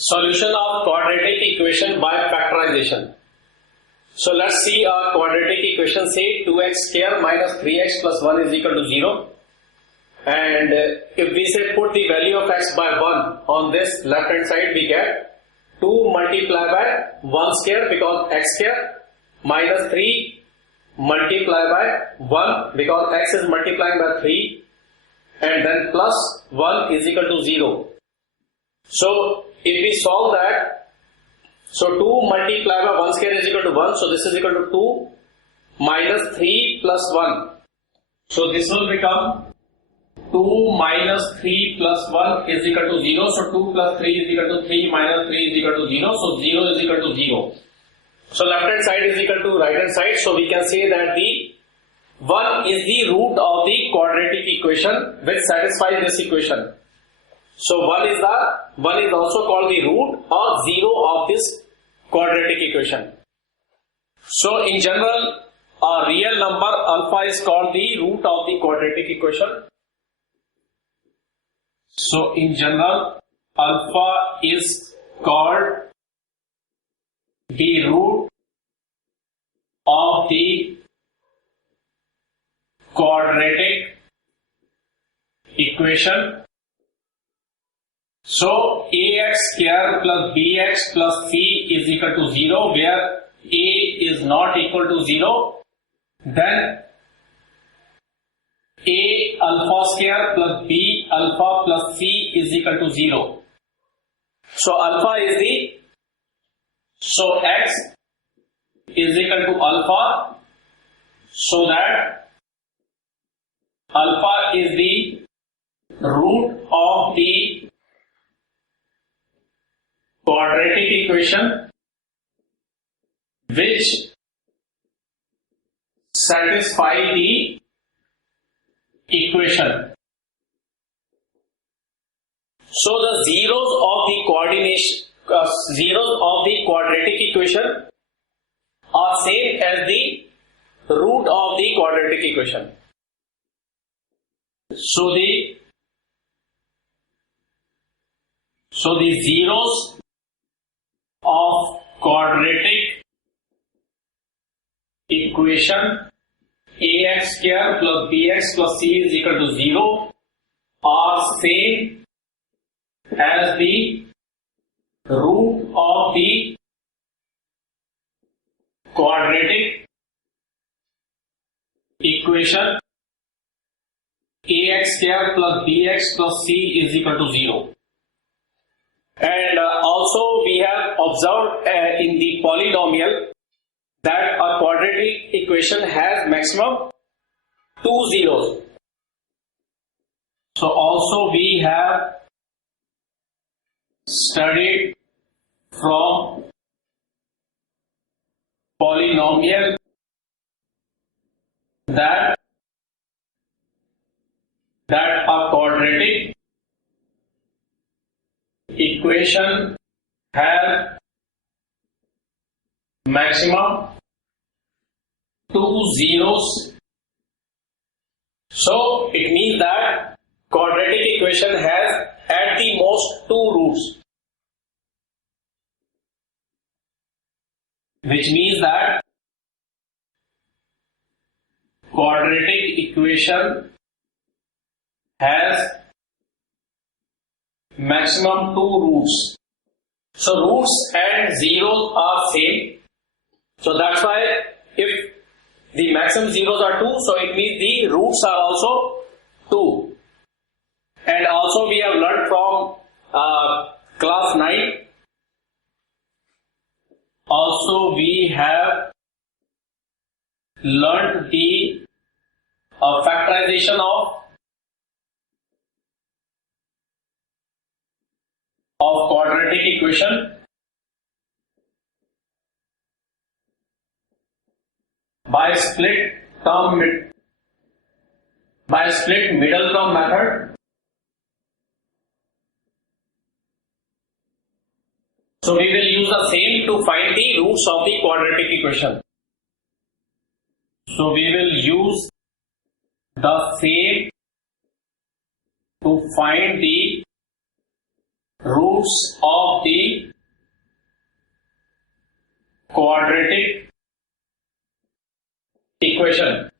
Solution of quadratic equation by factorization. So let's see a quadratic equation, say 2x square minus 3x plus 1 is equal to 0. And if we say put the value of x by 1 on this left hand side, we get 2 multiplied by 1 square because x square minus 3 multiplied by 1 because x is multiplying by 3 and then plus 1 is equal to 0. So if we solve that, so 2 multiplied by 1 square is equal to 1, so this is equal to 2 minus 3 plus 1. So this will become 2 minus 3 plus 1 is equal to 0. So 2 plus 3 is equal to 3 minus 3 is equal to 0. So 0 is equal to 0. So left hand side is equal to right hand side. So we can say that the 1 is the root of the quadratic equation which satisfies this equation. So 1 is also called the root or 0 of this quadratic equation. So in general, a real number alpha is called the root of the quadratic equation. So in general, alpha is called the root of the quadratic equation. So ax square plus bx plus c is equal to 0, where a is not equal to 0, then a alpha square plus b alpha plus c is equal to 0. So alpha is x is equal to alpha, so that alpha is the root of the quadratic equation which satisfy the equation. So the zeros of the quadratic equation are same as the root of the quadratic equation. So the zeros of quadratic equation ax square plus bx plus c is equal to 0 are same as the root of the quadratic equation ax square plus bx plus c is equal to 0. And also we have observed in the polynomial that a quadratic equation has maximum 2 zeros. So also we have studied from polynomial that a quadratic equation has maximum 2 zeros. So it means that quadratic equation has at the most 2 roots, which means that quadratic equation has maximum 2 roots. So roots and zeros are same. So that's why if the maximum zeros are 2, so it means the roots are also 2. And also we have learned from class 9. Also we have learned the factorization of quadratic equation by split middle term method. So we will use the same to find the roots of the quadratic equation. So we will use the same to find the roots of the quadratic equation.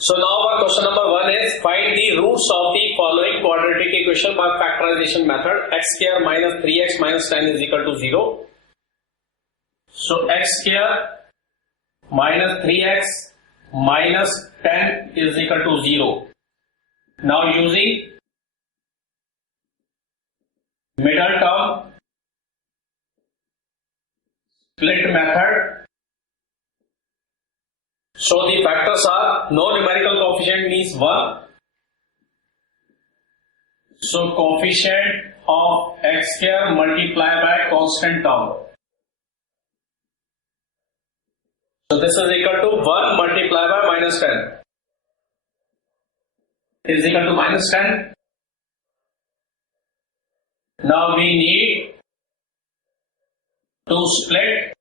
So now our question number 1 is find the roots of the following quadratic equation by factorization method. X square minus 3x minus 10 is equal to 0. So x square minus 3x minus 10 is equal to 0. Now using middle term split method. So the factors are no numerical coefficient means 1. So coefficient of x square multiplied by constant term. So this is equal to 1 multiplied by minus 10 is equal to minus 10. Now we need to split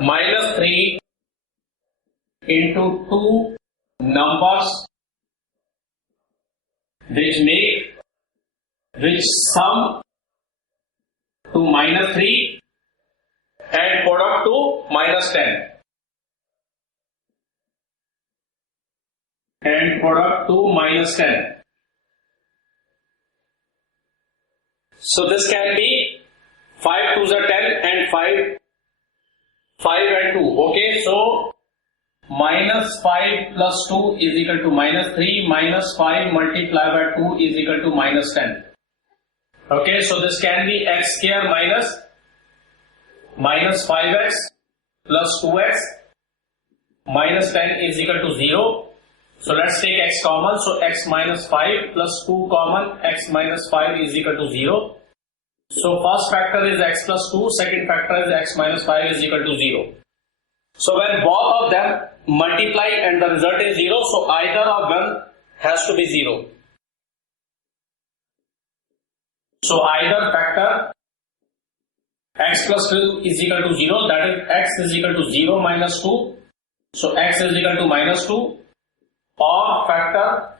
minus 3 into two numbers which sum to minus 3 and product to minus 10 and product to minus 10. So this can be 5 2s are 10 and 5 and 2. Okay, so minus 5 plus 2 is equal to minus 3 minus 5 multiplied by 2 is equal to minus 10. Okay, so this can be x square minus 5x plus 2x minus 10 is equal to 0. So let's take x common. So x minus 5 plus 2 common, x minus 5 is equal to 0. So first factor is x plus 2, second factor is x minus 5 is equal to 0. So when both of them multiply and the result is 0, so either of them has to be 0. So either factor x plus 2 is equal to 0, that is x is equal to 0 minus 2, so x is equal to minus 2, or factor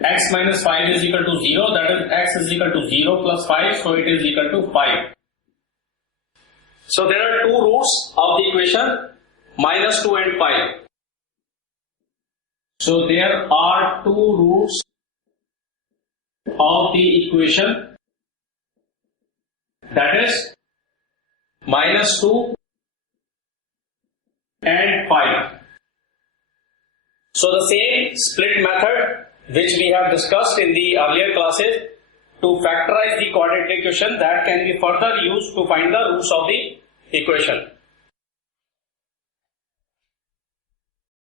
x minus 5 is equal to 0, that is x is equal to 0 plus 5, so it is equal to 5. So there are two roots of the equation minus 2 and 5. So there are two roots of the equation, that is minus 2 and 5. So the same split method which we have discussed in the earlier classes to factorize the quadratic equation, that can be further used to find the roots of the equation.